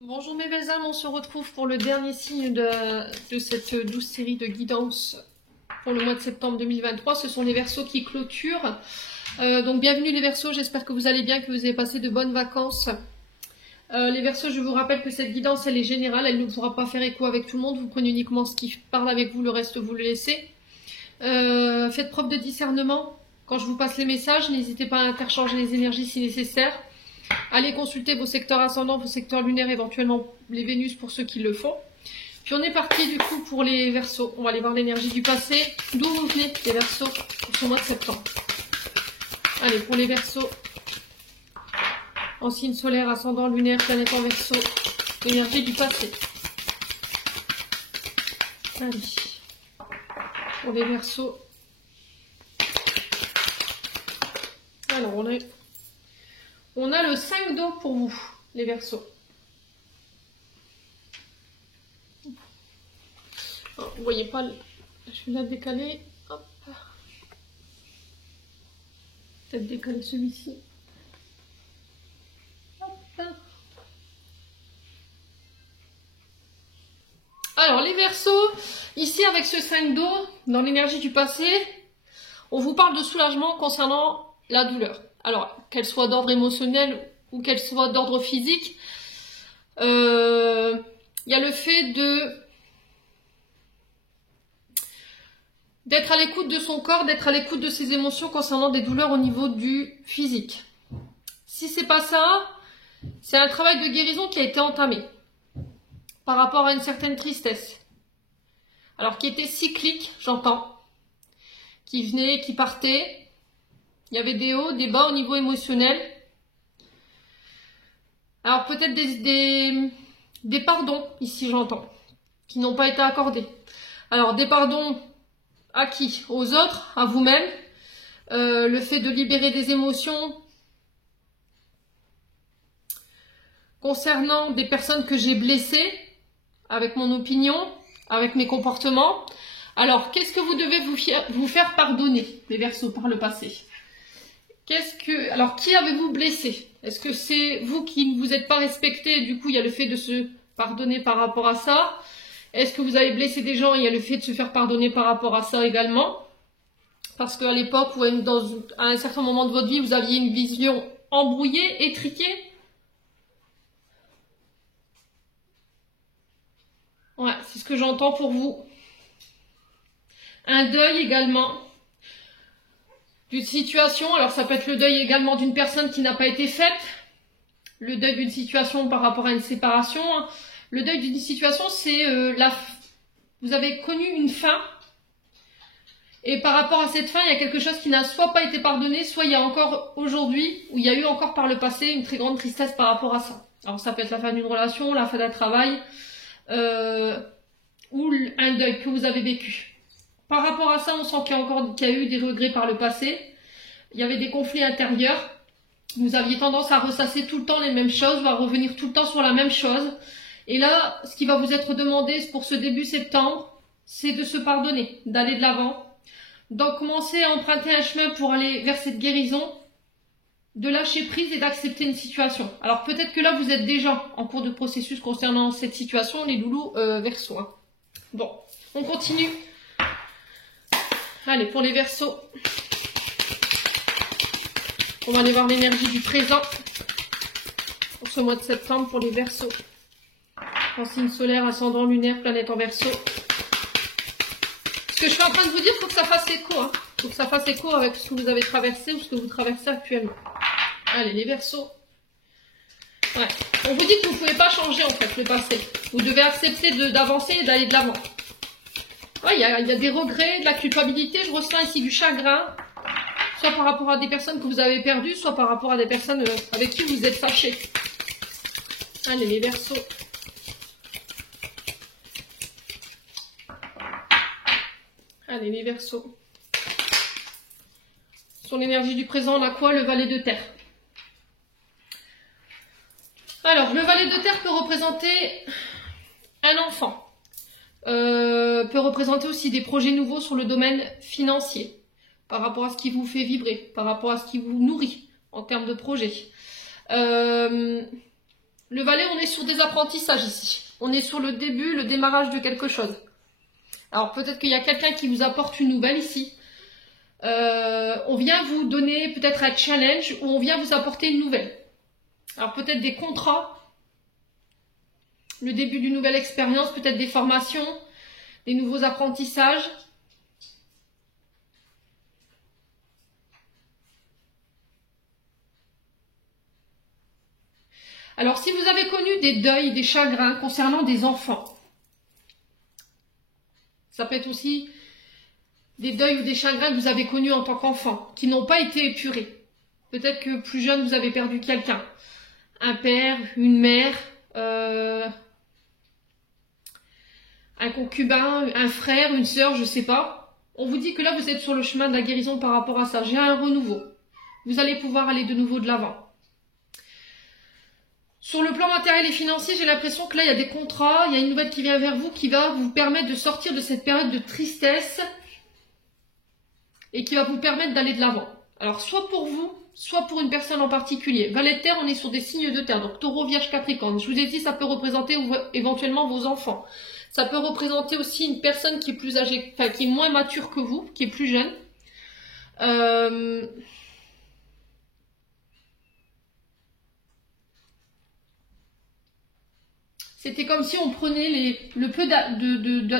Bonjour mes belles âmes, on se retrouve pour le dernier signe de cette douce série de guidance pour le mois de septembre 2023. Ce sont les Verseaux qui clôturent. Donc bienvenue les Verseaux, j'espère que vous allez bien, que vous avez passé de bonnes vacances. Les Verseaux, je vous rappelle que cette guidance elle est générale, elle ne pourra pas faire écho avec tout le monde. Vous prenez uniquement ce qui parle avec vous, le reste vous le laissez. Faites preuve de discernement. Quand je vous passe les messages, n'hésitez pas à interchanger les énergies si nécessaire. Allez consulter vos secteurs ascendants, vos secteurs lunaires, éventuellement les Vénus pour ceux qui le font. Puis on est parti du coup pour les Verseaux. On va aller voir l'énergie du passé. D'où vous venez les Verseaux pour ce mois de septembre. Allez, pour les Verseaux. En signe solaire, ascendant, lunaire, planète en Verseau. L'énergie du passé. Allez. Pour les Verseaux. Alors on a le 5 d'eau pour vous, les Verseaux. Alors, vous voyez pas, je vais la décaler. Hop. Peut-être décaler celui-ci. Alors, les Verseaux, ici avec ce 5 d'eau, dans l'énergie du passé, on vous parle de soulagement concernant la douleur. Alors, qu'elle soit d'ordre émotionnel ou qu'elle soit d'ordre physique, il y a le fait d'être à l'écoute de son corps, d'être à l'écoute de ses émotions concernant des douleurs au niveau du physique. Si c'est pas ça, c'est un travail de guérison qui a été entamé par rapport à une certaine tristesse. Alors, qui était cyclique, j'entends, qui venait, qui partait. Il y avait des hauts, des bas au niveau émotionnel. Alors peut-être des pardons, ici j'entends, qui n'ont pas été accordés. Alors des pardons à qui? Aux autres, à vous-même. Le fait de libérer des émotions concernant des personnes que j'ai blessées, avec mon opinion, avec mes comportements. Alors qu'est-ce que vous devez vous faire pardonner, les Verseaux, par le passé? Alors, qui avez-vous blessé? Est-ce que c'est vous qui ne vous êtes pas respecté? Du coup, il y a le fait de se pardonner par rapport à ça. Est-ce que vous avez blessé des gens? Il y a le fait de se faire pardonner par rapport à ça également. Parce qu'à l'époque, ou à un certain moment de votre vie, vous aviez une vision embrouillée, étriquée. Ouais, c'est ce que j'entends pour vous. Un deuil également. D'une situation, alors ça peut être le deuil également d'une personne qui n'a pas été faite, le deuil d'une situation par rapport à une séparation. Le deuil d'une situation, c'est vous avez connu une fin, et par rapport à cette fin, il y a quelque chose qui n'a soit pas été pardonné, soit il y a encore aujourd'hui, ou il y a eu encore par le passé, une très grande tristesse par rapport à ça. Alors ça peut être la fin d'une relation, la fin d'un travail, ou un deuil que vous avez vécu. Par rapport à ça, on sent qu'il y a eu des regrets par le passé. Il y avait des conflits intérieurs. Vous aviez tendance à ressasser tout le temps les mêmes choses, à revenir tout le temps sur la même chose. Et là, ce qui va vous être demandé pour ce début septembre, c'est de se pardonner, d'aller de l'avant. Donc, commencer à emprunter un chemin pour aller vers cette guérison, de lâcher prise et d'accepter une situation. Alors, peut-être que là, vous êtes déjà en cours de processus concernant cette situation, les loulous Verseaux. Bon, on continue. Allez, pour les Verseaux, on va aller voir l'énergie du présent pour ce mois de septembre pour les Verseaux. En signe solaire, ascendant, lunaire, planète en Verseau. Ce que je suis en train de vous dire, il faut que ça fasse écho. Il faut que ça fasse écho avec ce que vous avez traversé ou ce que vous traversez actuellement. Allez, les Verseaux. Ouais. On vous dit que vous ne pouvez pas changer en fait le passé. Vous devez accepter d'avancer et d'aller de l'avant. Ouais, il y a des regrets, de la culpabilité. Je ressens ici du chagrin. Soit par rapport à des personnes que vous avez perdues, soit par rapport à des personnes avec qui vous êtes fâchés. Allez, les Verseaux. Allez, les Verseaux. Sur l'énergie du présent, on a quoi? Le valet de terre. Alors, le valet de terre peut représenter un enfant. Peut représenter aussi des projets nouveaux sur le domaine financier. Par rapport à ce qui vous fait vibrer, par rapport à ce qui vous nourrit en termes de projet. Le valet, on est sur des apprentissages ici. On est sur le début, le démarrage de quelque chose. Alors peut-être qu'il y a quelqu'un qui vous apporte une nouvelle ici. On vient vous donner peut-être un challenge ou on vient vous apporter une nouvelle. Alors peut-être des contrats, le début d'une nouvelle expérience, peut-être des formations, des nouveaux apprentissages. Alors si vous avez connu des deuils, des chagrins concernant des enfants, ça peut être aussi des deuils ou des chagrins que vous avez connus en tant qu'enfant, qui n'ont pas été épurés. Peut-être que plus jeune, vous avez perdu quelqu'un. Un père, une mère, un concubin, un frère, une sœur, je ne sais pas. On vous dit que là, vous êtes sur le chemin de la guérison par rapport à ça. J'ai un renouveau. Vous allez pouvoir aller de nouveau de l'avant. Sur le plan matériel et financier, j'ai l'impression que là, il y a des contrats, il y a une nouvelle qui vient vers vous qui va vous permettre de sortir de cette période de tristesse et qui va vous permettre d'aller de l'avant. Alors, soit pour vous, soit pour une personne en particulier. Valet de terre, on est sur des signes de terre, donc taureau, vierge, capricorne. Je vous ai dit, ça peut représenter éventuellement vos enfants. Ça peut représenter aussi une personne qui est plus âgée, enfin qui est moins mature que vous, qui est plus jeune. C'était comme si on prenait le peu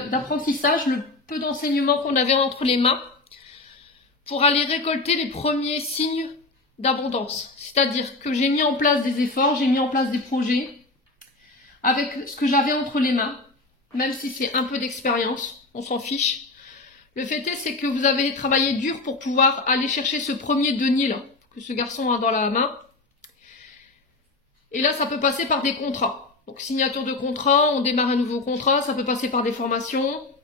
d'apprentissage, le peu d'enseignement qu'on avait entre les mains pour aller récolter les premiers signes d'abondance. C'est-à-dire que j'ai mis en place des efforts, j'ai mis en place des projets avec ce que j'avais entre les mains, même si c'est un peu d'expérience, on s'en fiche. Le fait est, c'est que vous avez travaillé dur pour pouvoir aller chercher ce premier denier là, que ce garçon a dans la main. Et là, ça peut passer par des contrats. Donc, signature de contrat, on démarre un nouveau contrat, ça peut passer par des formations.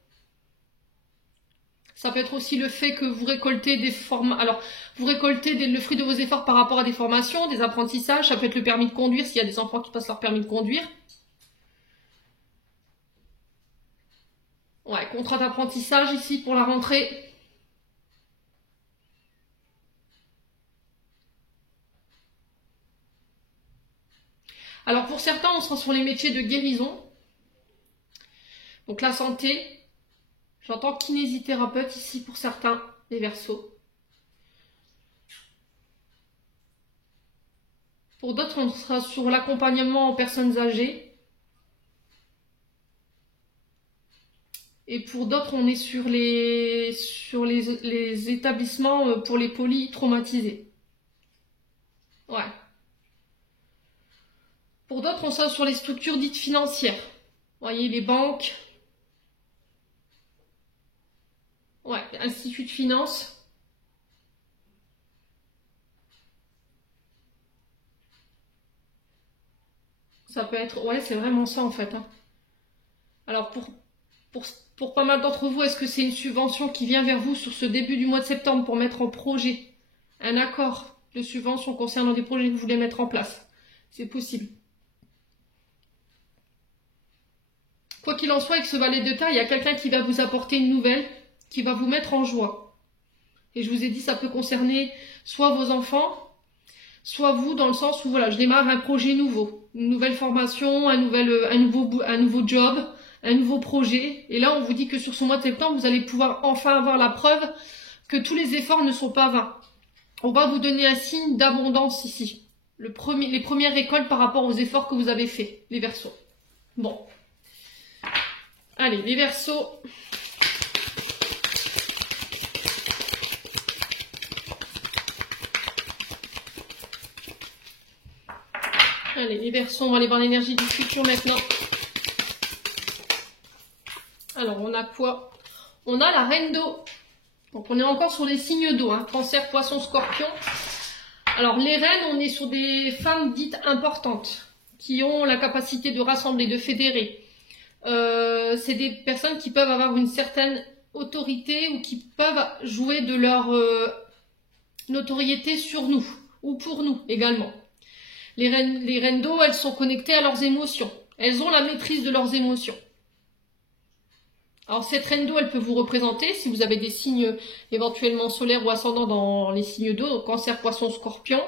Ça peut être aussi le fait que vous récoltez des formations. Alors, vous récoltez le fruit de vos efforts par rapport à des formations, des apprentissages. Ça peut être le permis de conduire s'il y a des enfants qui passent leur permis de conduire. Ouais, contrat d'apprentissage ici pour la rentrée. Alors, pour certains, on sera sur les métiers de guérison. Donc, la santé. J'entends kinésithérapeute ici pour certains, les Verseaux. Pour d'autres, on sera sur l'accompagnement en personnes âgées. Et pour d'autres, on est sur les établissements pour les polytraumatisés. Ouais. Pour d'autres, on sera sur les structures dites financières. Vous voyez, les banques. Ouais, institut de finance. Ça peut être... Ouais, c'est vraiment ça en fait. Hein. Alors, pour pas mal d'entre vous, est-ce que c'est une subvention qui vient vers vous sur ce début du mois de septembre pour mettre en projet un accord de subvention concernant des projets que vous voulez mettre en place? C'est possible. Quoi qu'il en soit, avec ce valet de terre, il y a quelqu'un qui va vous apporter une nouvelle, qui va vous mettre en joie. Et je vous ai dit, ça peut concerner soit vos enfants, soit vous, dans le sens où voilà, je démarre un projet nouveau, une nouvelle formation, un nouveau job, un nouveau projet. Et là, on vous dit que sur ce mois de septembre, vous allez pouvoir enfin avoir la preuve que tous les efforts ne sont pas vains. On va vous donner un signe d'abondance ici. Les premières récoltes par rapport aux efforts que vous avez faits, les Verseaux. Bon. Allez, les Verseaux. Allez, les Verseaux, on va aller voir l'énergie du futur maintenant. Alors, on a quoi? On a la reine d'eau. Donc, on est encore sur les signes d'eau. Hein. Cancer, poisson, scorpion. Alors, les reines, on est sur des femmes dites importantes, qui ont la capacité de rassembler, de fédérer. C'est des personnes qui peuvent avoir une certaine autorité ou qui peuvent jouer de leur notoriété sur nous, ou pour nous également. Les reines d'eau, elles sont connectées à leurs émotions. Elles ont la maîtrise de leurs émotions. Alors cette reine d'eau, elle peut vous représenter si vous avez des signes éventuellement solaires ou ascendants dans les signes d'eau, donc cancer, poisson, scorpion.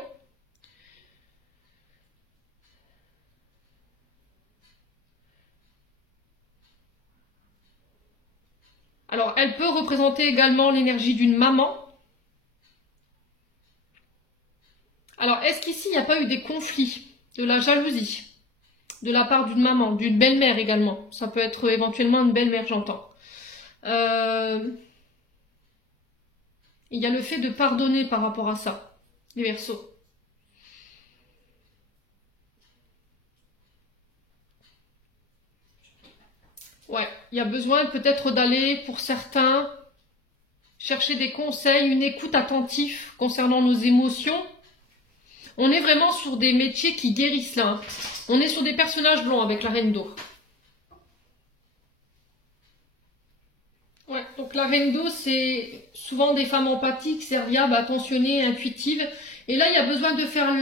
Alors, elle peut représenter également l'énergie d'une maman. Alors, est-ce qu'ici, il n'y a pas eu des conflits, de la jalousie, de la part d'une maman, d'une belle-mère également? Ça peut être éventuellement une belle-mère, j'entends. Il y a le fait de pardonner par rapport à ça, les Verseaux. Ouais, il y a besoin peut-être d'aller, pour certains, chercher des conseils, une écoute attentive concernant nos émotions. On est vraiment sur des métiers qui guérissent là. On est sur des personnages blancs avec la Reine d'eau. Ouais, donc la Reine d'eau, c'est souvent des femmes empathiques, serviables, attentionnées, intuitives. Et là, il y a besoin de faire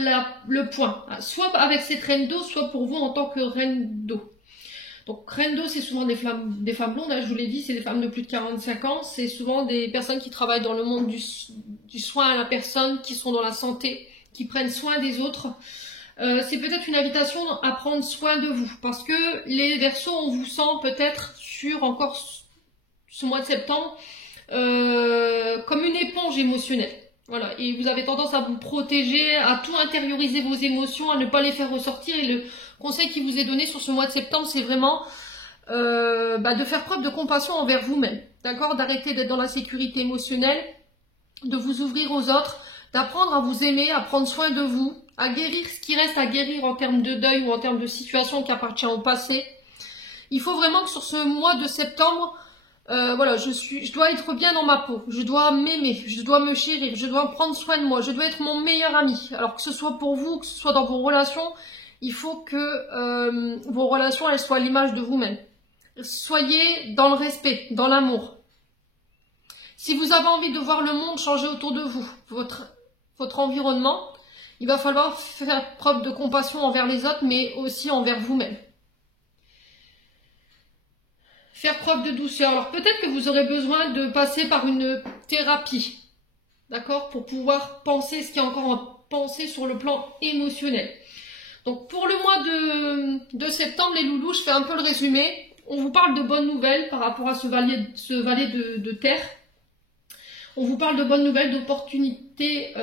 le point. Soit avec cette Reine d'eau, soit pour vous en tant que Reine d'eau. Donc, Reine d'eau, c'est souvent des femmes blondes, hein, je vous l'ai dit, c'est des femmes de plus de 45 ans. C'est souvent des personnes qui travaillent dans le monde du soin à la personne, qui sont dans la santé, qui prennent soin des autres. C'est peut-être une invitation à prendre soin de vous. Parce que les Verseaux, on vous sent peut-être sur encore ce mois de septembre comme une éponge émotionnelle. Voilà, et vous avez tendance à vous protéger, à tout intérioriser vos émotions, à ne pas les faire ressortir. Et le conseil qui vous est donné sur ce mois de septembre, c'est vraiment de faire preuve de compassion envers vous-même. D'accord? D'arrêter d'être dans la sécurité émotionnelle, de vous ouvrir aux autres, d'apprendre à vous aimer, à prendre soin de vous, à guérir ce qui reste à guérir en termes de deuil ou en termes de situation qui appartient au passé. Il faut vraiment que sur ce mois de septembre, voilà, je dois être bien dans ma peau, je dois m'aimer, je dois me chérir, je dois prendre soin de moi, je dois être mon meilleur ami. Alors que ce soit pour vous, que ce soit dans vos relations, il faut que vos relations, elles soient à l'image de vous-même. Soyez dans le respect, dans l'amour. Si vous avez envie de voir le monde changer autour de vous, votre environnement, il va falloir faire preuve de compassion envers les autres, mais aussi envers vous-même. Faire preuve de douceur. Alors peut-être que vous aurez besoin de passer par une thérapie, d'accord, pour pouvoir penser ce qui est encore à penser sur le plan émotionnel. Donc pour le mois de septembre, les loulous, je fais un peu le résumé. On vous parle de bonnes nouvelles par rapport à ce valet de terre. On vous parle de bonnes nouvelles, d'opportunités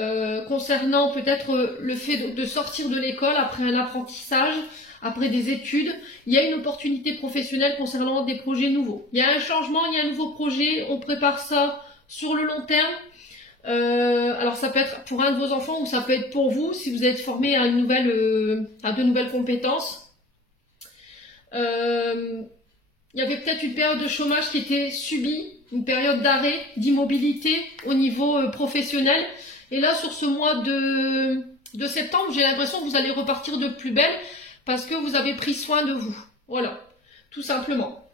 concernant peut-être le fait de sortir de l'école après un apprentissage, après des études. Il y a une opportunité professionnelle concernant des projets nouveaux. Il y a un changement, il y a un nouveau projet, on prépare ça sur le long terme. Alors ça peut être pour un de vos enfants ou ça peut être pour vous si vous êtes formé à de nouvelles compétences. Il y avait peut-être une période de chômage qui était subie, une période d'arrêt, d'immobilité au niveau professionnel. Et là, sur ce mois de septembre, j'ai l'impression que vous allez repartir de plus belle parce que vous avez pris soin de vous. Voilà, tout simplement.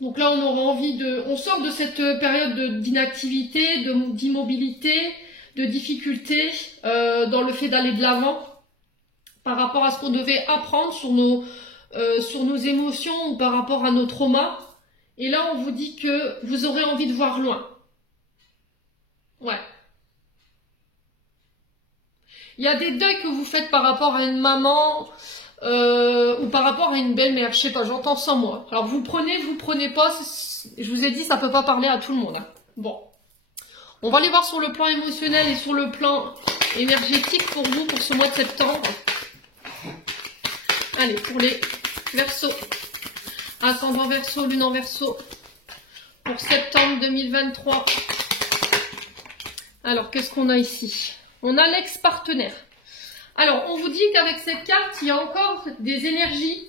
Donc là, on aura envie on sort de cette période d'inactivité, d'immobilité, de difficulté dans le fait d'aller de l'avant par rapport à ce qu'on devait apprendre sur nos émotions ou par rapport à nos traumas. Et là, on vous dit que vous aurez envie de voir loin. Ouais. Il y a des deuils que vous faites par rapport à une maman ou par rapport à une belle-mère. Je sais pas, j'entends ça moi. Alors vous prenez pas. Je vous ai dit, ça peut pas parler à tout le monde. Hein. Bon. On va aller voir sur le plan émotionnel et sur le plan énergétique pour vous, pour ce mois de septembre. Allez, pour les Verseaux. Ascendant Verseau, lune en Verseau. Pour septembre 2023. Alors, qu'est-ce qu'on a ici? On a l'ex-partenaire. Alors, on vous dit qu'avec cette carte, il y a encore des énergies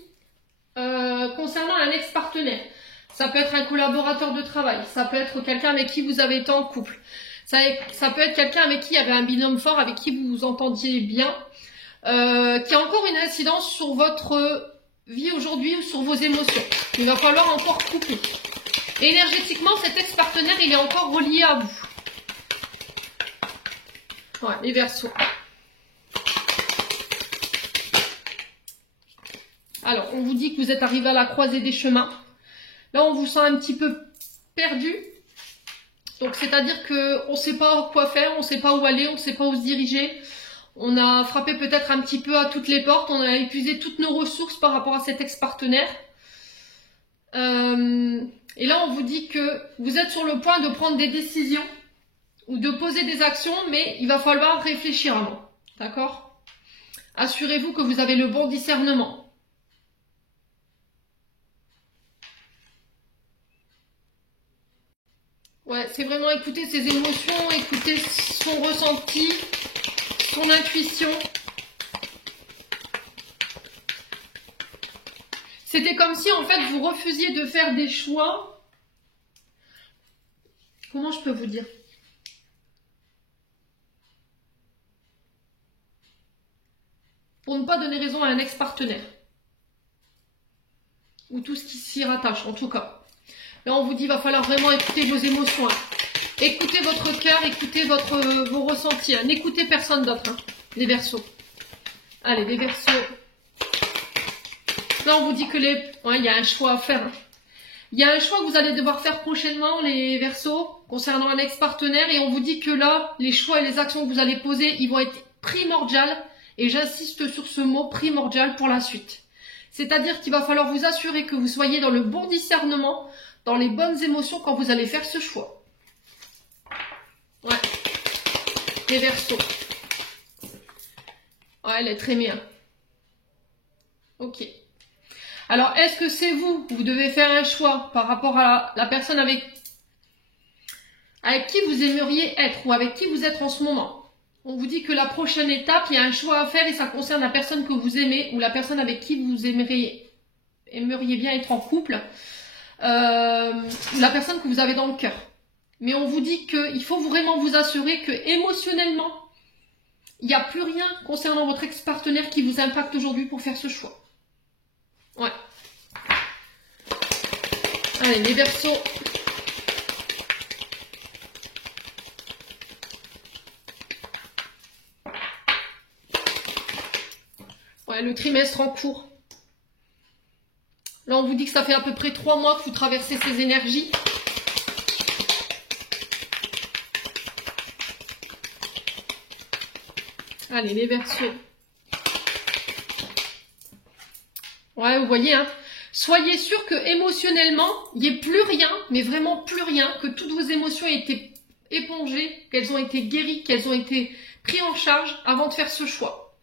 concernant un ex-partenaire. Ça peut être un collaborateur de travail, ça peut être quelqu'un avec qui vous avez été en couple. Ça peut être quelqu'un avec qui il y avait un binôme fort, avec qui vous vous entendiez bien, qui a encore une incidence sur votre vie aujourd'hui ou sur vos émotions. Il va falloir encore couper. Et énergétiquement, cet ex-partenaire, il est encore relié à vous. Ouais, les Verseaux. Alors, on vous dit que vous êtes arrivé à la croisée des chemins. Là, on vous sent un petit peu perdu. Donc, c'est-à-dire qu'on ne sait pas quoi faire, on ne sait pas où aller, on ne sait pas où se diriger. On a frappé peut-être un petit peu à toutes les portes, on a épuisé toutes nos ressources par rapport à cet ex-partenaire. Et là, on vous dit que vous êtes sur le point de prendre des décisions ou de poser des actions, mais il va falloir réfléchir avant. D'accord? Assurez-vous que vous avez le bon discernement. Ouais, c'est vraiment écouter ses émotions, écouter son ressenti, son intuition. C'était comme si, en fait, vous refusiez de faire des choix. Comment je peux vous dire? Pour ne pas donner raison à un ex-partenaire. Ou tout ce qui s'y rattache, en tout cas. Là, on vous dit, il va falloir vraiment écouter vos émotions. Hein. Écoutez votre cœur, écoutez vos ressentis. Hein. N'écoutez personne d'autre, hein. Les Verseaux. Allez, les Verseaux. Là, on vous dit que il y a un choix à faire. Hein. Il y a un choix que vous allez devoir faire prochainement, les Verseaux, concernant un ex-partenaire. Et on vous dit que là, les choix et les actions que vous allez poser, ils vont être primordiales. Et j'insiste sur ce mot, primordial, pour la suite. C'est-à-dire qu'il va falloir vous assurer que vous soyez dans le bon discernement, dans les bonnes émotions quand vous allez faire ce choix. Ouais. Les Verseaux. Ouais, l'être aimé. Hein. Ok. Alors, est-ce que c'est vous devez faire un choix par rapport à la personne avec qui vous aimeriez être ou avec qui vous êtes en ce moment? On vous dit que la prochaine étape, il y a un choix à faire et ça concerne la personne que vous aimez ou la personne avec qui vous aimeriez bien être en couple. La personne que vous avez dans le cœur. Mais on vous dit qu'il faut vraiment vous assurer que émotionnellement, il n'y a plus rien concernant votre ex-partenaire qui vous impacte aujourd'hui pour faire ce choix. Ouais. Allez, les Verseaux. Ouais, le trimestre en cours. Là, on vous dit que ça fait à peu près 3 mois que vous traversez ces énergies. Allez, les Verseaux. Ouais, vous voyez, hein. Soyez sûr que émotionnellement, il n'y ait plus rien, mais vraiment plus rien, que toutes vos émotions aient été épongées, qu'elles ont été guéries, qu'elles ont été prises en charge avant de faire ce choix.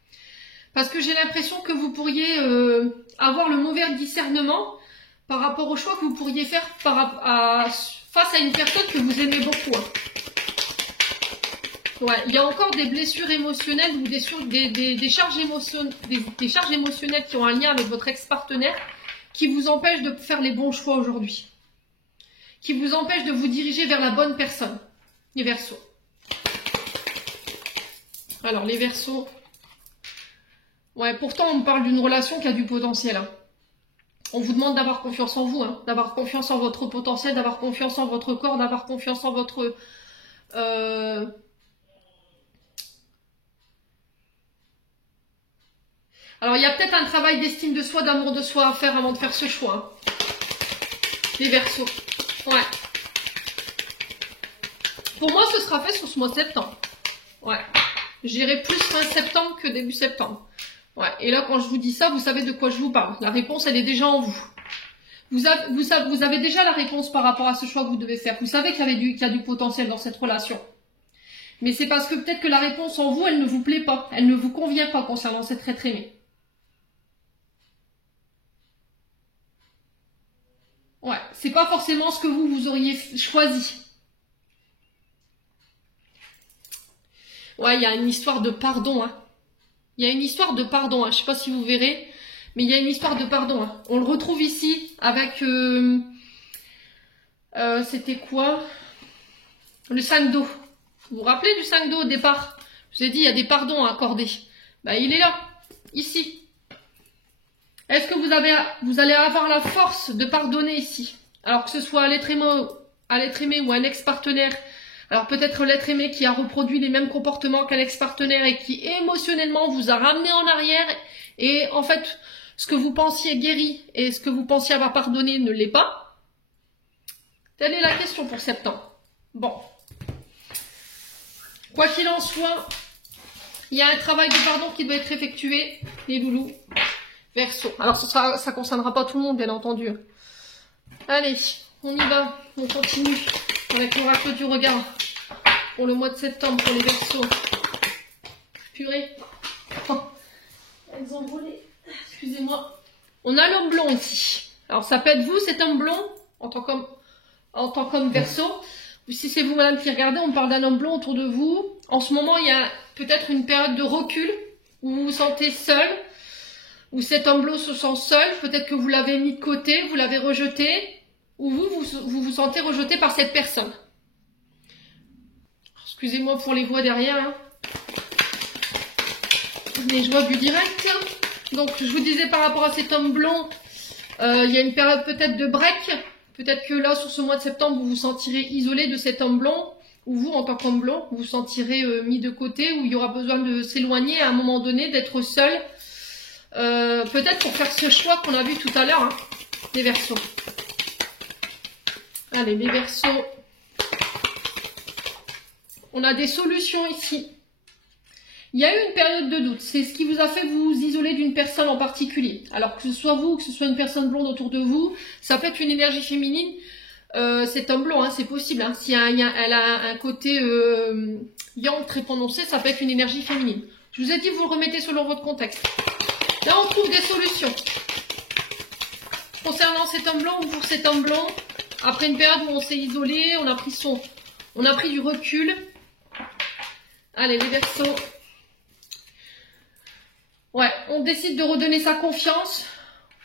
Parce que j'ai l'impression que vous pourriez avoir le mauvais discernement par rapport au choix que vous pourriez faire face à une personne que vous aimez beaucoup. Hein. Ouais, il y a encore des blessures émotionnelles ou des charges émotionnelles qui ont un lien avec votre ex-partenaire qui vous empêchent de faire les bons choix aujourd'hui. Qui vous empêchent de vous diriger vers la bonne personne. Les Verseaux. Alors, les Verseaux. Ouais, pourtant, on me parle d'une relation qui a du potentiel. Hein. On vous demande d'avoir confiance en vous, hein, d'avoir confiance en votre potentiel, d'avoir confiance en votre corps, d'avoir confiance en votre... Alors, il y a peut-être un travail d'estime de soi, d'amour de soi à faire avant de faire ce choix. Hein. Les Verseaux. Ouais. Pour moi, ce sera fait sur ce mois de septembre. Ouais. J'irai plus fin septembre que début septembre. Ouais. Et là, quand je vous dis ça, vous savez de quoi je vous parle. La réponse, elle est déjà en vous. Vous avez déjà la réponse par rapport à ce choix que vous devez faire. Vous savez qu'il y a du potentiel dans cette relation. Mais c'est parce que peut-être que la réponse en vous, elle ne vous plaît pas. Elle ne vous convient pas concernant cette être aimée. Ouais, c'est pas forcément ce que vous auriez choisi. Ouais, il y a une histoire de pardon. Hein. Il y a une histoire de pardon. Hein. Je sais pas si vous verrez, mais il y a une histoire de pardon. Hein. On le retrouve ici avec... c'était quoi? Le 5 d'eau. Vous vous rappelez du 5 d'eau au départ? Je vous ai dit, il y a des pardons à accorder. Bah, il est là, ici. Est-ce que vous allez avoir la force de pardonner ici? Alors que ce soit à l'être aimé ou un ex-partenaire. Alors peut-être l'être aimé qui a reproduit les mêmes comportements qu'un ex-partenaire et qui émotionnellement vous a ramené en arrière. Et en fait, ce que vous pensiez guéri et ce que vous pensiez avoir pardonné ne l'est pas. Telle est la question pour septembre. Bon. Quoi qu'il en soit, il y a un travail de pardon qui doit être effectué, les loulous. Verseau. Alors ça concernera pas tout le monde, bien entendu. Allez, on y va. On continue avec l'oracle du regard. Pour le mois de septembre, pour les Verseaux. Purée. Oh, elles ont volé. Excusez-moi. On a l'homme blond ici. Alors ça peut être vous, cet homme blond, en tant qu'homme Verseau. Ou si c'est vous, madame, qui regardez, on parle d'un homme blond autour de vous. En ce moment, il y a peut-être une période de recul où vous vous sentez seul, où cet homme blond se sent seul. Peut-être que vous l'avez mis de côté, vous l'avez rejeté, ou vous sentez rejeté par cette personne. Excusez-moi pour les voix derrière, hein. Les joies du direct. Donc, je vous disais par rapport à cet homme blond, il y a une période peut-être de break. Peut-être que là, sur ce mois de septembre, vous vous sentirez isolé de cet homme blond, ou vous, en tant qu'homme blond, vous vous sentirez mis de côté, où il y aura besoin de s'éloigner à un moment donné, d'être seul. Peut-être pour faire ce choix qu'on a vu tout à l'heure, hein, les Verseaux. Allez, les Verseaux. On a des solutions ici. Il y a eu une période de doute. C'est ce qui vous a fait vous isoler d'une personne en particulier. Alors que ce soit vous, que ce soit une personne blonde autour de vous, ça peut être une énergie féminine. Cet homme blond, hein, c'est possible. Hein. Si elle a un côté yang très prononcé, ça peut être une énergie féminine. Je vous ai dit, vous le remettez selon votre contexte. Là, on trouve des solutions. Concernant cet homme blond ou pour cet homme blond, après une période où on s'est isolé, on a pris du recul. Allez, les Verseaux. Ouais, on décide de redonner sa confiance.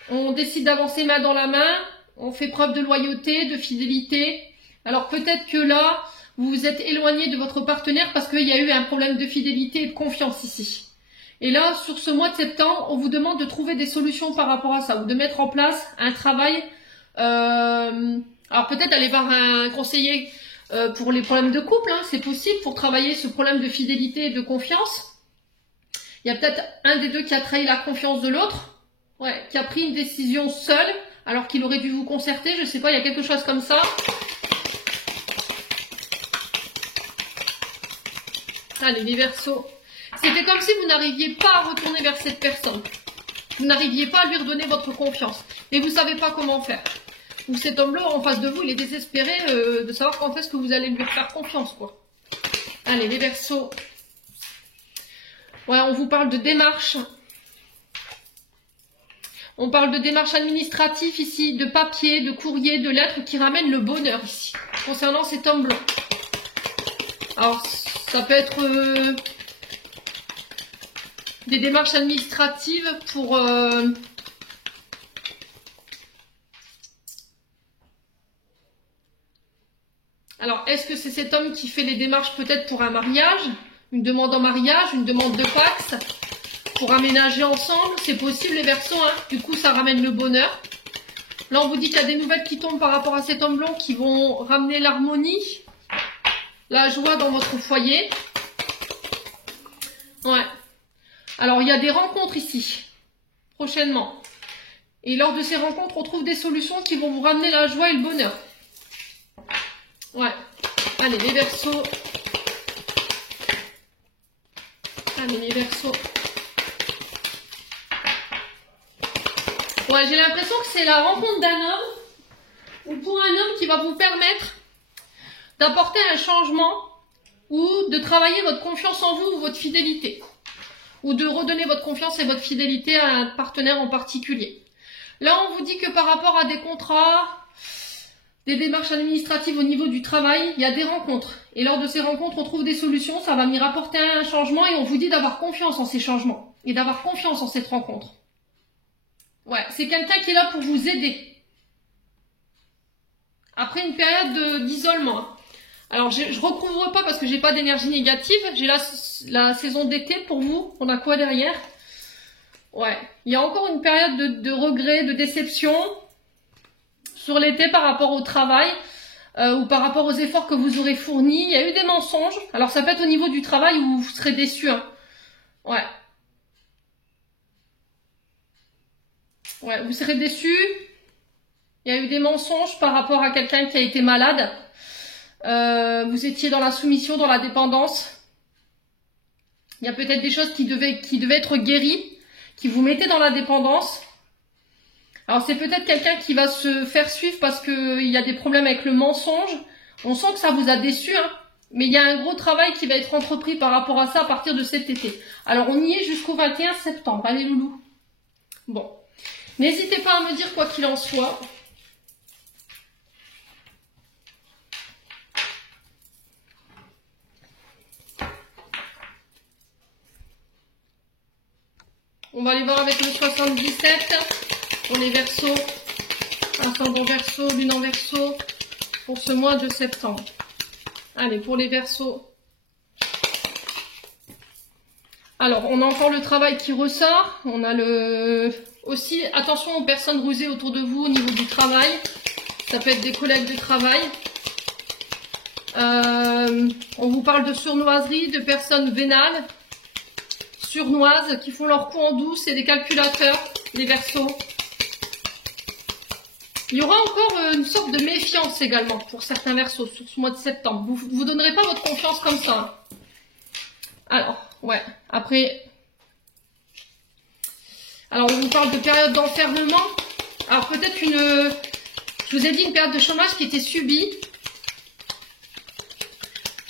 On décide d'avancer main dans la main. On fait preuve de loyauté, de fidélité. Alors peut-être que là, vous vous êtes éloigné de votre partenaire parce qu'il y a eu un problème de fidélité et de confiance ici. Et là, sur ce mois de septembre, on vous demande de trouver des solutions par rapport à ça, ou de mettre en place un travail. Alors peut-être aller voir un conseiller pour les problèmes de couple, hein, c'est possible, pour travailler ce problème de fidélité et de confiance. Il y a peut-être un des deux qui a trahi la confiance de l'autre, ouais, qui a pris une décision seul, alors qu'il aurait dû vous concerter, je sais pas, il y a quelque chose comme ça. Allez, les Verseaux. C'était comme si vous n'arriviez pas à retourner vers cette personne. Vous n'arriviez pas à lui redonner votre confiance. Et vous ne savez pas comment faire. Ou cet homme-là en face de vous, il est désespéré de savoir quand est-ce que vous allez lui faire confiance, quoi. Allez, les Verseaux. Ouais, on vous parle de démarche. On parle de démarches administratives ici, de papier, de courrier, de lettres qui ramènent le bonheur ici, concernant cet homme blanc. Alors, ça peut être des démarches administratives pour... Alors, est-ce que c'est cet homme qui fait les démarches peut-être pour un mariage, une demande en mariage, une demande de Pacs, pour aménager ensemble? C'est possible, les Verseaux, hein. Du coup, ça ramène le bonheur. Là, on vous dit qu'il y a des nouvelles qui tombent par rapport à cet homme blanc qui vont ramener l'harmonie, la joie dans votre foyer. Ouais. Alors, il y a des rencontres ici, prochainement. Et lors de ces rencontres, on trouve des solutions qui vont vous ramener la joie et le bonheur. Ouais. Allez, les Verseaux. Allez, les Verseaux. Ouais, j'ai l'impression que c'est la rencontre d'un homme, ou pour un homme qui va vous permettre d'apporter un changement, ou de travailler votre confiance en vous, ou votre fidélité. Ou de redonner votre confiance et votre fidélité à un partenaire en particulier. Là, on vous dit que par rapport à des contrats, des démarches administratives au niveau du travail, il y a des rencontres. Et lors de ces rencontres, on trouve des solutions, ça va venir apporter un changement et on vous dit d'avoir confiance en ces changements et d'avoir confiance en cette rencontre. Ouais, c'est quelqu'un qui est là pour vous aider. Après une période d'isolement. Alors, je ne recouvre pas parce que j'ai pas d'énergie négative. J'ai la saison d'été pour vous. On a quoi derrière? Ouais, il y a encore une période de regret, de déception sur l'été par rapport au travail ou par rapport aux efforts que vous aurez fournis. Il y a eu des mensonges. Alors, ça peut être au niveau du travail où vous serez déçus. Hein. Ouais. Ouais, vous serez déçus. Il y a eu des mensonges par rapport à quelqu'un qui a été malade. Vous étiez dans la soumission, dans la dépendance. Il y a peut-être des choses qui devaient être guéries, qui vous mettaient dans la dépendance. Alors c'est peut-être quelqu'un qui va se faire suivre parce qu'il y a des problèmes avec le mensonge. On sent que ça vous a déçu, hein, mais il y a un gros travail qui va être entrepris par rapport à ça à partir de cet été. Alors on y est jusqu'au 21 septembre, allez loulou. Bon, n'hésitez pas à me dire quoi qu'il en soit. On va aller voir avec le 77 pour les Verseaux, ascendant Verseau, lune en Verseau, pour ce mois de septembre. Allez, pour les Verseaux. Alors, on a encore le travail qui ressort. On a le... Aussi, attention aux personnes rusées autour de vous au niveau du travail. Ça peut être des collègues de travail. On vous parle de sournoiserie, de personnes vénales, surnoises, qui font leur coup en douce, et des calculateurs, les Verseaux. Il y aura encore une sorte de méfiance également pour certains Verseaux sur ce mois de septembre. Vous donnerez pas votre confiance comme ça. Alors, ouais, après... Alors, on vous parle de période d'enfermement. Alors, peut-être une... Je vous ai dit une période de chômage qui était subie.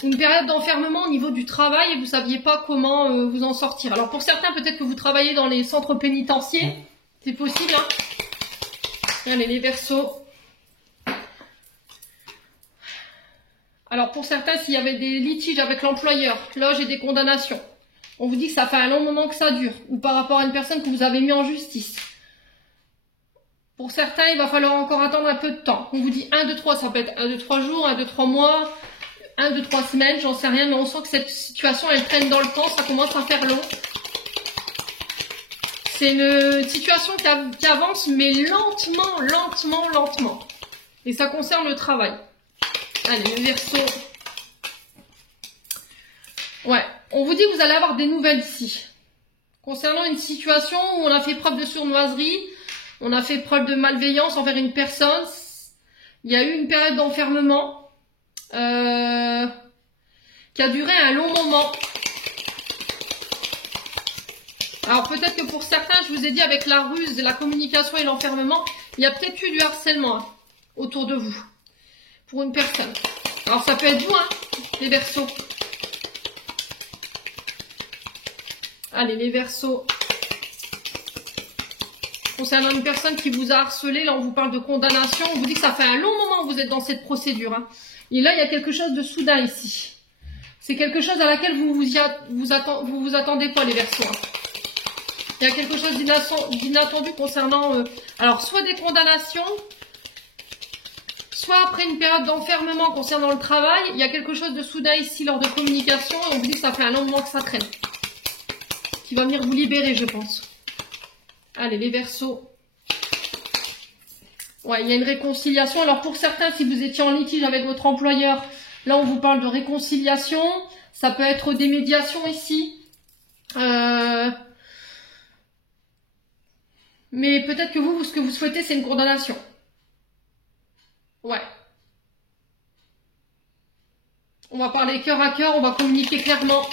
Une période d'enfermement au niveau du travail et vous ne saviez pas comment vous en sortir. Alors, pour certains, peut-être que vous travaillez dans les centres pénitentiaires. C'est possible, hein. Allez, les Verseaux. Alors, pour certains, s'il y avait des litiges avec l'employeur, là, j'ai des condamnations. On vous dit que ça fait un long moment que ça dure, ou par rapport à une personne que vous avez mis en justice. Pour certains, il va falloir encore attendre un peu de temps. On vous dit 1, 2, 3, ça peut être 1, 2, 3 jours, 1, 2, 3 mois, 1, 2, 3 semaines, j'en sais rien, mais on sent que cette situation, elle traîne dans le temps, ça commence à faire long. C'est une situation qui avance, mais lentement, lentement, lentement. Et ça concerne le travail. Allez, le Verseau. Ouais, on vous dit que vous allez avoir des nouvelles ici. Concernant une situation où on a fait preuve de sournoiserie, on a fait preuve de malveillance envers une personne, il y a eu une période d'enfermement qui a duré un long moment. Alors peut-être que pour certains, je vous ai dit, avec la ruse, la communication et l'enfermement, il y a peut-être eu du harcèlement, hein, autour de vous, pour une personne. Alors ça peut être vous, hein, les Verseaux. Allez, les Verseaux. Concernant une personne qui vous a harcelé, là on vous parle de condamnation, on vous dit que ça fait un long moment que vous êtes dans cette procédure, hein. Et là, il y a quelque chose de soudain ici. C'est quelque chose à laquelle vous vous attendez pas, les Verseaux, hein. Il y a quelque chose d'inattendu concernant, alors soit des condamnations, soit après une période d'enfermement concernant le travail, il y a quelque chose de soudain ici lors de communication, et on vous dit que ça fait un long moment que ça traîne. Qui va venir vous libérer, je pense. Allez, les Verseaux. Ouais, il y a une réconciliation. Alors pour certains, si vous étiez en litige avec votre employeur, là on vous parle de réconciliation. Ça peut être des médiations ici. Mais peut-être que vous, ce que vous souhaitez, c'est une condamnation. Ouais. On va parler cœur à cœur, on va communiquer clairement.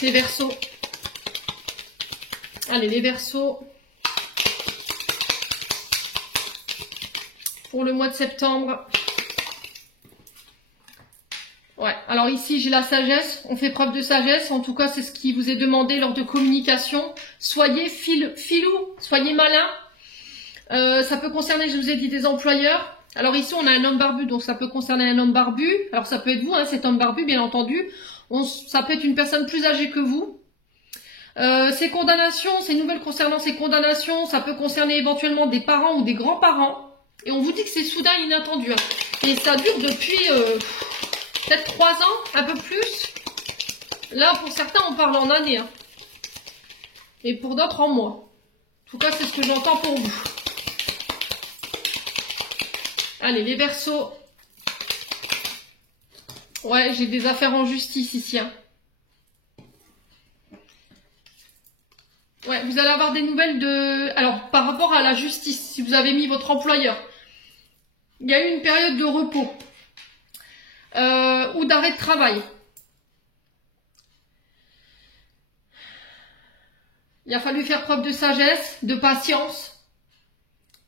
Les Verseaux. Allez, les Verseaux. Pour le mois de septembre. Ouais, alors ici j'ai la sagesse, on fait preuve de sagesse, en tout cas c'est ce qui vous est demandé lors de communication. Soyez filou, soyez malin. Ça peut concerner, je vous ai dit, des employeurs. Alors ici on a un homme barbu, donc ça peut concerner un homme barbu. Alors ça peut être vous, hein, cet homme barbu bien entendu. Ça peut être une personne plus âgée que vous. Ces condamnations, ces nouvelles concernant ces condamnations, ça peut concerner éventuellement des parents ou des grands-parents. Et on vous dit que c'est soudain et inattendu, hein. Et ça dure depuis... peut-être 3 ans, un peu plus. Là, pour certains, on parle en années, hein. Et pour d'autres, en mois. En tout cas, c'est ce que j'entends pour vous. Allez, les Verseaux. Ouais, j'ai des affaires en justice ici, hein. Ouais, vous allez avoir des nouvelles de... Alors, par rapport à la justice, si vous avez mis votre employeur, il y a eu une période de repos. Ou d'arrêt de travail. Il a fallu faire preuve de sagesse, de patience.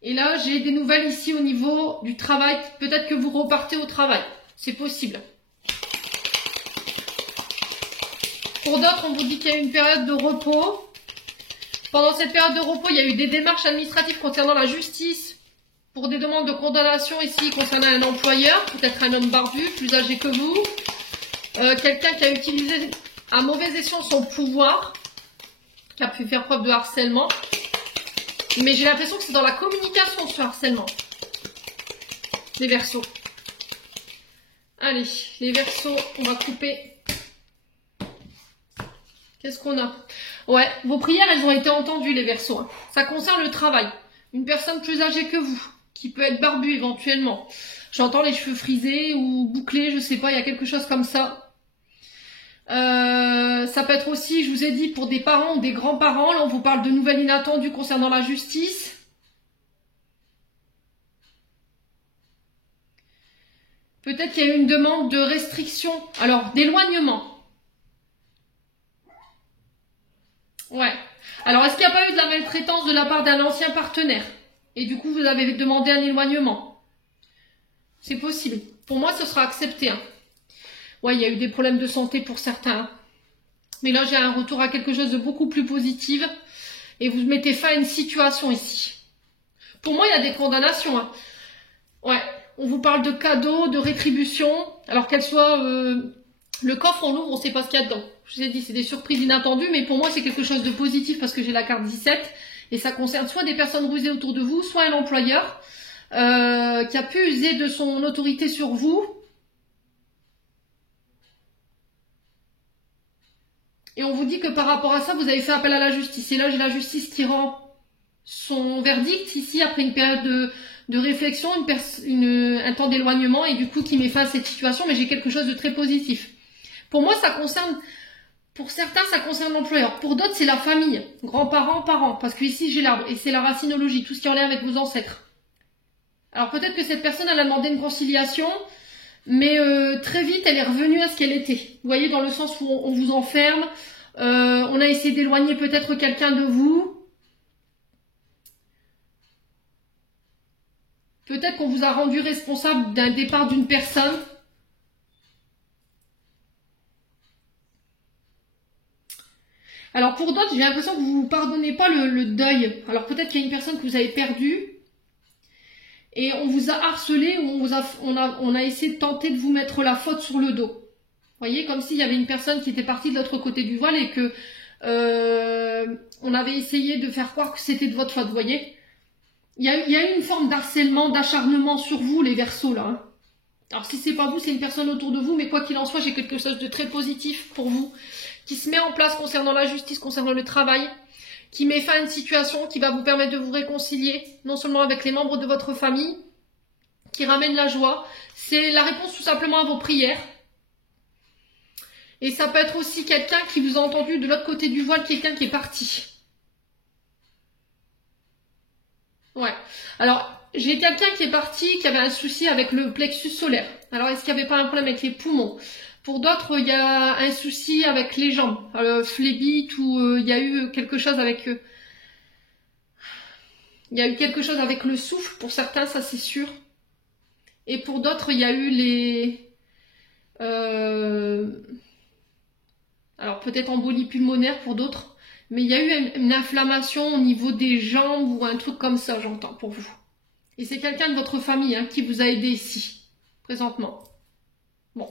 Et là, j'ai des nouvelles ici au niveau du travail. Peut-être que vous repartez au travail. C'est possible. Pour d'autres, on vous dit qu'il y a une période de repos. Pendant cette période de repos, il y a eu des démarches administratives concernant la justice pour des demandes de condamnation ici concernant un employeur, peut-être un homme barbu, plus âgé que vous. Quelqu'un qui a utilisé à mauvais escient son pouvoir, qui a pu faire preuve de harcèlement. Mais j'ai l'impression que c'est dans la communication ce harcèlement. Les Verseaux. Allez, les Verseaux, on va couper. Qu'est-ce qu'on a? Ouais, vos prières, elles ont été entendues, les Verseaux. Hein. Ça concerne le travail. Une personne plus âgée que vous, qui peut être barbue éventuellement. J'entends les cheveux frisés ou bouclés, je sais pas, il y a quelque chose comme ça. Ça peut être aussi, je vous ai dit, pour des parents ou des grands-parents. Là, on vous parle de nouvelles inattendues concernant la justice. Peut-être qu'il y a eu une demande de restriction, alors d'éloignement. Ouais. Alors, est-ce qu'il n'y a pas eu de la maltraitance de la part d'un ancien partenaire? Et du coup, vous avez demandé un éloignement? C'est possible. Pour moi, ce sera accepté. Hein. Ouais, il y a eu des problèmes de santé pour certains. Hein. Mais là, j'ai un retour à quelque chose de beaucoup plus positif. Et vous mettez fin à une situation ici. Pour moi, il y a des condamnations. Hein. Ouais. On vous parle de cadeaux, de rétribution. Alors qu'elle soit... le coffre, on l'ouvre, on ne sait pas ce qu'il y a dedans. Je vous ai dit, c'est des surprises inattendues, mais pour moi, c'est quelque chose de positif parce que j'ai la carte 17. Et ça concerne soit des personnes rusées autour de vous, soit un employeur qui a pu user de son autorité sur vous. Et on vous dit que par rapport à ça, vous avez fait appel à la justice. Et là, j'ai la justice qui rend son verdict ici après une période de réflexion, un temps d'éloignement et du coup qui met fin à cette situation. Mais j'ai quelque chose de très positif. Pour moi, ça concerne... Pour certains, ça concerne l'employeur. Pour d'autres, c'est la famille. Grands-parents, parents. Parce que ici, j'ai l'arbre. Et c'est la racinologie. Tout ce qui est en lien avec vos ancêtres. Alors peut-être que cette personne, elle a demandé une conciliation. Mais très vite, elle est revenue à ce qu'elle était. Vous voyez, dans le sens où on vous enferme. On a essayé d'éloigner peut-être quelqu'un de vous. Peut-être qu'on vous a rendu responsable d'un départ d'une personne. Alors pour d'autres, j'ai l'impression que vous ne vous pardonnez pas le deuil. Alors peut-être qu'il y a une personne que vous avez perdue et on vous a harcelé ou on a essayé de tenter de vous mettre la faute sur le dos. Vous voyez, comme s'il y avait une personne qui était partie de l'autre côté du voile et que on avait essayé de faire croire que c'était de votre faute. Vous voyez, il y a eu une forme d'harcèlement, d'acharnement sur vous, les Verseaux là. Hein. Alors si c'est pas vous, c'est une personne autour de vous, mais quoi qu'il en soit, j'ai quelque chose de très positif pour vous. Qui se met en place concernant la justice, concernant le travail, qui met fin à une situation, qui va vous permettre de vous réconcilier, non seulement avec les membres de votre famille, qui ramène la joie. C'est la réponse tout simplement à vos prières. Et ça peut être aussi quelqu'un qui vous a entendu de l'autre côté du voile, quelqu'un qui est parti. Ouais. Alors, j'ai quelqu'un qui est parti, qui avait un souci avec le plexus solaire. Alors, est-ce qu'il n'y avait pas un problème avec les poumons ? Pour d'autres, il y a un souci avec les jambes, phlébite ou il y a eu quelque chose avec il y a eu quelque chose avec le souffle. Pour certains, ça c'est sûr. Et pour d'autres, il y a eu les alors peut-être embolie pulmonaire pour d'autres, mais il y a eu une inflammation au niveau des jambes ou un truc comme ça, j'entends pour vous. Et c'est quelqu'un de votre famille hein, qui vous a aidé ici, présentement. Bon.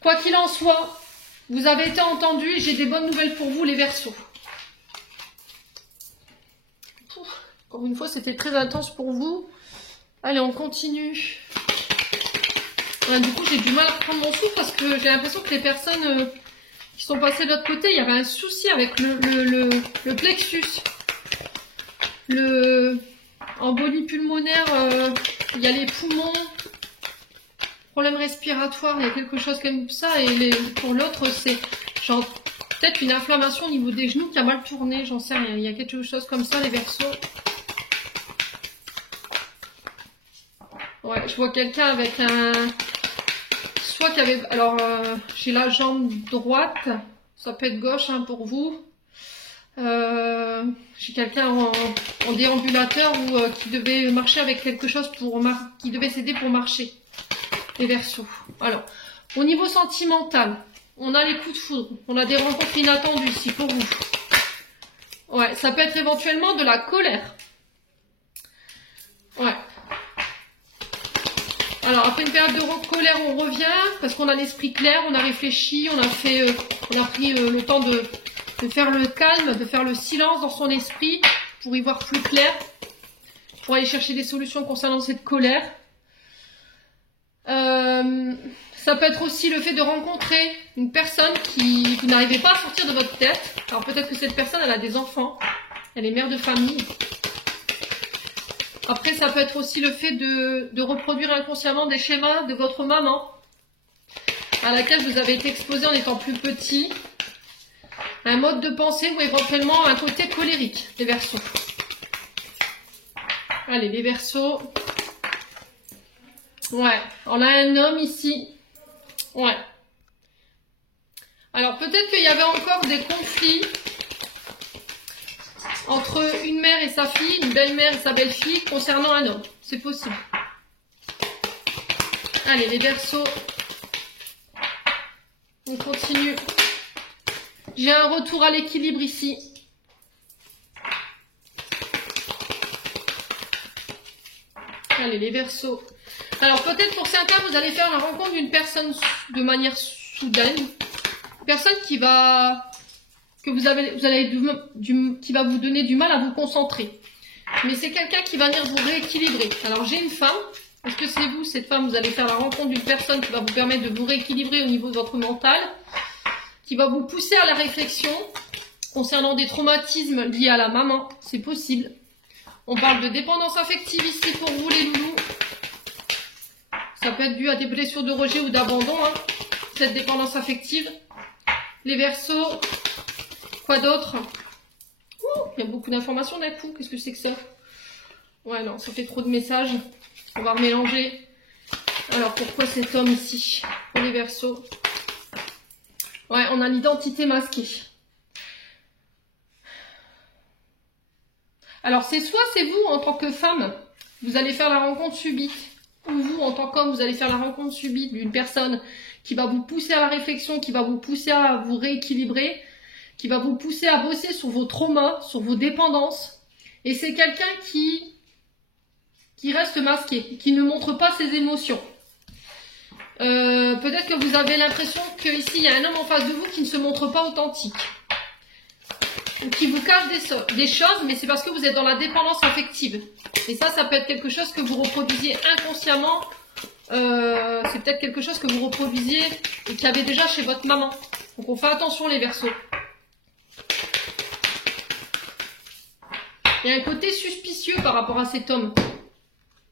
Quoi qu'il en soit, vous avez été entendu et j'ai des bonnes nouvelles pour vous, les Verseaux. Encore une fois, c'était très intense pour vous. Allez, on continue. Ouais, du coup, j'ai du mal à prendre mon souffle parce que j'ai l'impression que les personnes qui sont passées de l'autre côté, il y avait un souci avec le plexus. Embolie pulmonaire, il y a les poumons. Problème respiratoire, il y a quelque chose comme ça. Et pour l'autre, c'est genre peut-être une inflammation au niveau des genoux qui a mal tourné, j'en sais rien. Il y a quelque chose comme ça, les Verseaux. Ouais, je vois quelqu'un avec un... Soit qui avait... Alors, j'ai la jambe droite. Ça peut être gauche hein, pour vous. Chez quelqu'un en déambulateur ou qui devait marcher avec quelque chose qui devait s'aider pour marcher. Les Verseaux. Alors, au niveau sentimental, on a les coups de foudre, on a des rencontres inattendues ici pour vous. Ouais, ça peut être éventuellement de la colère. Ouais. Alors, après une période de colère, on revient parce qu'on a l'esprit clair, on a réfléchi, on a pris le temps de faire le calme, de faire le silence dans son esprit pour y voir plus clair, pour aller chercher des solutions concernant cette colère. Ça peut être aussi le fait de rencontrer une personne qui vous n'arrivez pas à sortir de votre tête. Alors peut-être que cette personne, elle a des enfants, elle est mère de famille. Après, ça peut être aussi le fait de reproduire inconsciemment des schémas de votre maman, à laquelle vous avez été exposé en étant plus petit. Un mode de pensée ou éventuellement un côté colérique, les Verseaux. Allez, les Verseaux. Ouais, on a un homme ici. Ouais. Alors peut-être qu'il y avait encore des conflits entre une mère et sa fille, une belle-mère et sa belle-fille concernant un homme. C'est possible. Allez, les Verseaux. On continue. J'ai un retour à l'équilibre ici. Allez, les Verseaux. Alors peut-être pour certains, vous allez faire la rencontre d'une personne de manière soudaine. Une personne qui va vous donner du mal à vous concentrer. Mais c'est quelqu'un qui va venir vous rééquilibrer. Alors j'ai une femme. Est-ce que c'est vous, cette femme? Vous allez faire la rencontre d'une personne qui va vous permettre de vous rééquilibrer au niveau de votre mental, qui va vous pousser à la réflexion concernant des traumatismes liés à la maman. C'est possible. On parle de dépendance affective ici pour vous les loulous. Ça peut être dû à des blessures de rejet ou d'abandon, hein, cette dépendance affective. Les Verseaux. Quoi d'autre? Il y a beaucoup d'informations d'un coup. Qu'est-ce que c'est que ça? Ouais, non, ça fait trop de messages. On va remélanger. Alors, pourquoi cet homme ici? Pour les Verseaux. Ouais, on a l'identité masquée. Alors, c'est soit c'est vous, en tant que femme, vous allez faire la rencontre subite. Ou vous, en tant qu'homme, vous allez faire la rencontre subite d'une personne qui va vous pousser à la réflexion, qui va vous pousser à vous rééquilibrer, qui va vous pousser à bosser sur vos traumas, sur vos dépendances. Et c'est quelqu'un qui reste masqué, qui ne montre pas ses émotions. Peut-être que vous avez l'impression qu'ici, il y a un homme en face de vous qui ne se montre pas authentique. Ou qui vous cache des choses, mais c'est parce que vous êtes dans la dépendance affective. Et ça peut être quelque chose que vous reproduisiez inconsciemment. C'est peut-être quelque chose que vous reproduisiez et qu'il y avait déjà chez votre maman. Donc on fait attention les Verseaux. Il y a un côté suspicieux par rapport à cet homme.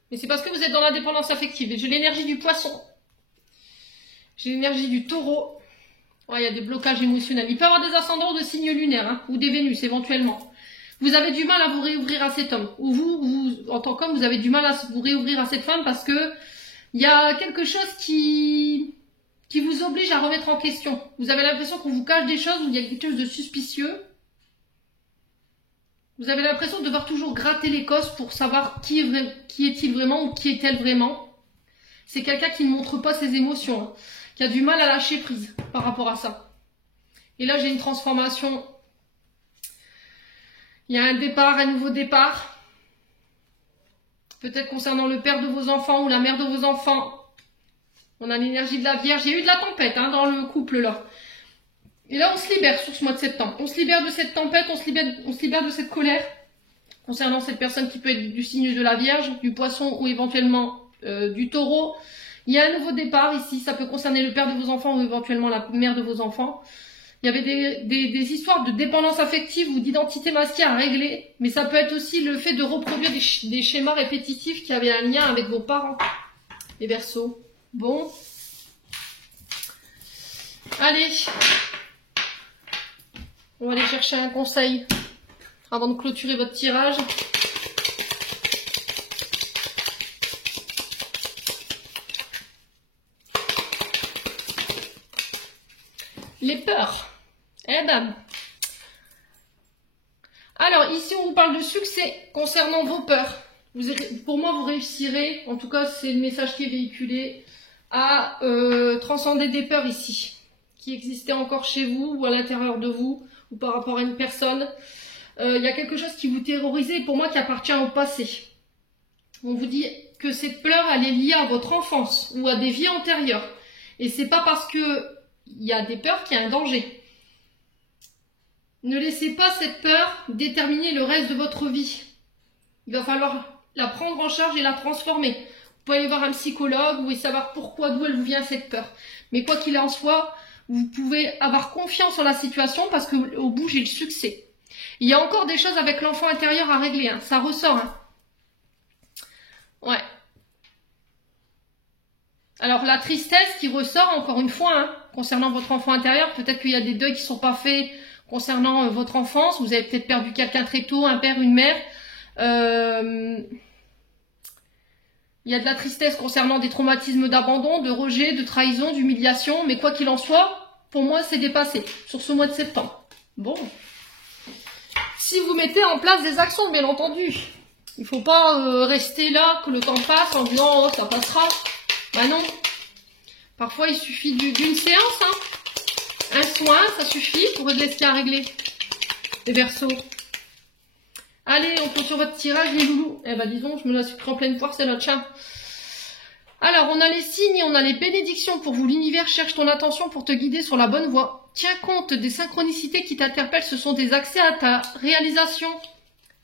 Mais c'est parce que vous êtes dans la dépendance affective. Et j'ai l'énergie du Poisson. J'ai l'énergie du Taureau. Ouais, il y a des blocages émotionnels. Il peut y avoir des ascendants de signes lunaires, hein, ou des Vénus éventuellement. Vous avez du mal à vous réouvrir à cet homme. Ou vous en tant qu'homme, vous avez du mal à vous réouvrir à cette femme parce que il y a quelque chose qui vous oblige à remettre en question. Vous avez l'impression qu'on vous cache des choses ou il y a quelque chose de suspicieux. Vous avez l'impression de devoir toujours gratter l'écosse pour savoir qui est-il vraiment ou qui est-elle vraiment. C'est quelqu'un qui ne montre pas ses émotions, hein, qui a du mal à lâcher prise par rapport à ça. Et là, j'ai une transformation. Il y a un départ, un nouveau départ. Peut-être concernant le père de vos enfants ou la mère de vos enfants. On a l'énergie de la Vierge. Il y a eu de la tempête hein, dans le couple là. Et là, on se libère sur ce mois de septembre. On se libère de cette tempête, on se libère de cette colère. Concernant cette personne qui peut être du signe de la Vierge, du Poisson ou éventuellement du Taureau. Il y a un nouveau départ ici. Ça peut concerner le père de vos enfants ou éventuellement la mère de vos enfants. Il y avait des histoires de dépendance affective ou d'identité masquée à régler. Mais ça peut être aussi le fait de reproduire des schémas répétitifs qui avaient un lien avec vos parents. Les Verseaux. Bon. Allez. On va aller chercher un conseil avant de clôturer votre tirage. Les peurs. Eh ben, Alors, ici, on vous parle de succès concernant vos peurs. Pour moi, vous réussirez, en tout cas, c'est le message qui est véhiculé, à transcender des peurs ici, qui existaient encore chez vous ou à l'intérieur de vous, ou par rapport à une personne. Il y a quelque chose qui vous terrorisait, pour moi, qui appartient au passé. On vous dit que cette peur, elle est liée à votre enfance ou à des vies antérieures. Et c'est pas parce que il y a des peurs qu'il y a un danger. Ne laissez pas cette peur déterminer le reste de votre vie. Il va falloir la prendre en charge et la transformer. Vous pouvez aller voir un psychologue, vous pouvez savoir pourquoi, d'où elle vous vient cette peur. Mais quoi qu'il en soit, vous pouvez avoir confiance en la situation parce qu'au bout, j'ai le succès. Il y a encore des choses avec l'enfant intérieur à régler, hein. Ça ressort. Hein. Ouais. Alors la tristesse qui ressort, encore une fois, hein, concernant votre enfant intérieur, peut-être qu'il y a des deuils qui ne sont pas faits concernant votre enfance. Vous avez peut-être perdu quelqu'un très tôt, un père, une mère. Il y a de la tristesse concernant des traumatismes d'abandon, de rejet, de trahison, d'humiliation. Mais quoi qu'il en soit, pour moi, c'est dépassé sur ce mois de septembre. Bon. Si vous mettez en place des actions, bien entendu. Il ne faut pas rester là, que le temps passe en disant « oh, ça passera ». Ben non. Parfois, il suffit d'une séance. Hein. Un soin, ça suffit pour régler ce qu'il y a à régler. Les Verseaux. Allez, on compte sur votre tirage, les loulous. Eh ben, disons, je me la suis pris en pleine poire, c'est notre chat. Alors, on a les signes, on a les bénédictions pour vous. L'univers cherche ton attention pour te guider sur la bonne voie. Tiens compte des synchronicités qui t'interpellent. Ce sont des accès à ta réalisation.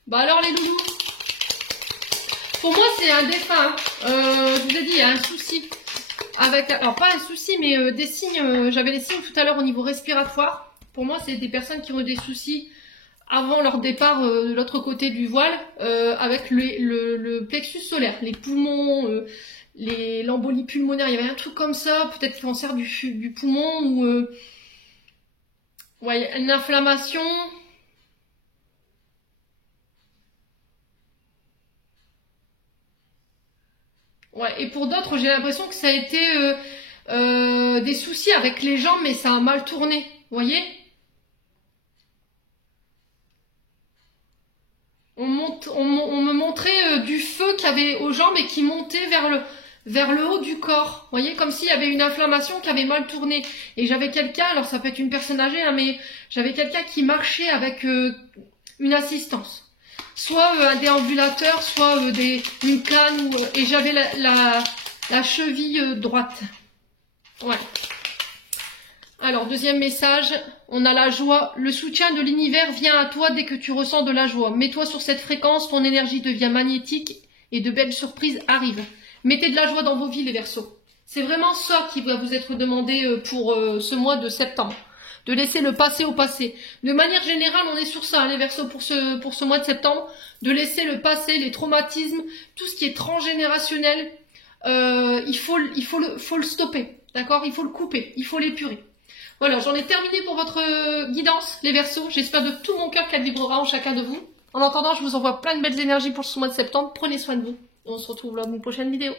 Bah alors, les loulous. Pour moi, c'est un défunt. Je vous ai dit, il y a un souci. Alors, pas un souci, mais des signes. J'avais les signes tout à l'heure au niveau respiratoire. Pour moi, c'est des personnes qui ont eu des soucis avant leur départ de l'autre côté du voile, avec le plexus solaire, les poumons, l'embolie pulmonaire. Il y avait un truc comme ça, peut-être cancer du poumon ou ouais, une inflammation. Ouais, et pour d'autres, j'ai l'impression que ça a été des soucis avec les jambes, mais ça a mal tourné. Vous voyez? On me montrait du feu qu'il y avait aux jambes et qui montait vers le haut du corps. Vous voyez, comme s'il y avait une inflammation qui avait mal tourné. Et j'avais quelqu'un, alors ça peut être une personne âgée, hein, mais j'avais quelqu'un qui marchait avec une assistance. Soit un déambulateur, soit une canne, et j'avais la cheville droite. Ouais. Alors, deuxième message, on a la joie. Le soutien de l'univers vient à toi dès que tu ressens de la joie. Mets-toi sur cette fréquence, ton énergie devient magnétique et de belles surprises arrivent. Mettez de la joie dans vos vies, les Verseaux. C'est vraiment ça qui va vous être demandé pour ce mois de septembre. De laisser le passé au passé. De manière générale, on est sur ça, les Verseaux, pour ce mois de septembre. De laisser le passé, les traumatismes, tout ce qui est transgénérationnel, il faut le stopper. D'accord? Il faut le couper, il faut l'épurer. Voilà, j'en ai terminé pour votre guidance, les Verseaux. J'espère de tout mon cœur qu'elle vibrera en chacun de vous. En attendant, je vous envoie plein de belles énergies pour ce mois de septembre. Prenez soin de vous. Et on se retrouve lors d'une prochaine vidéo.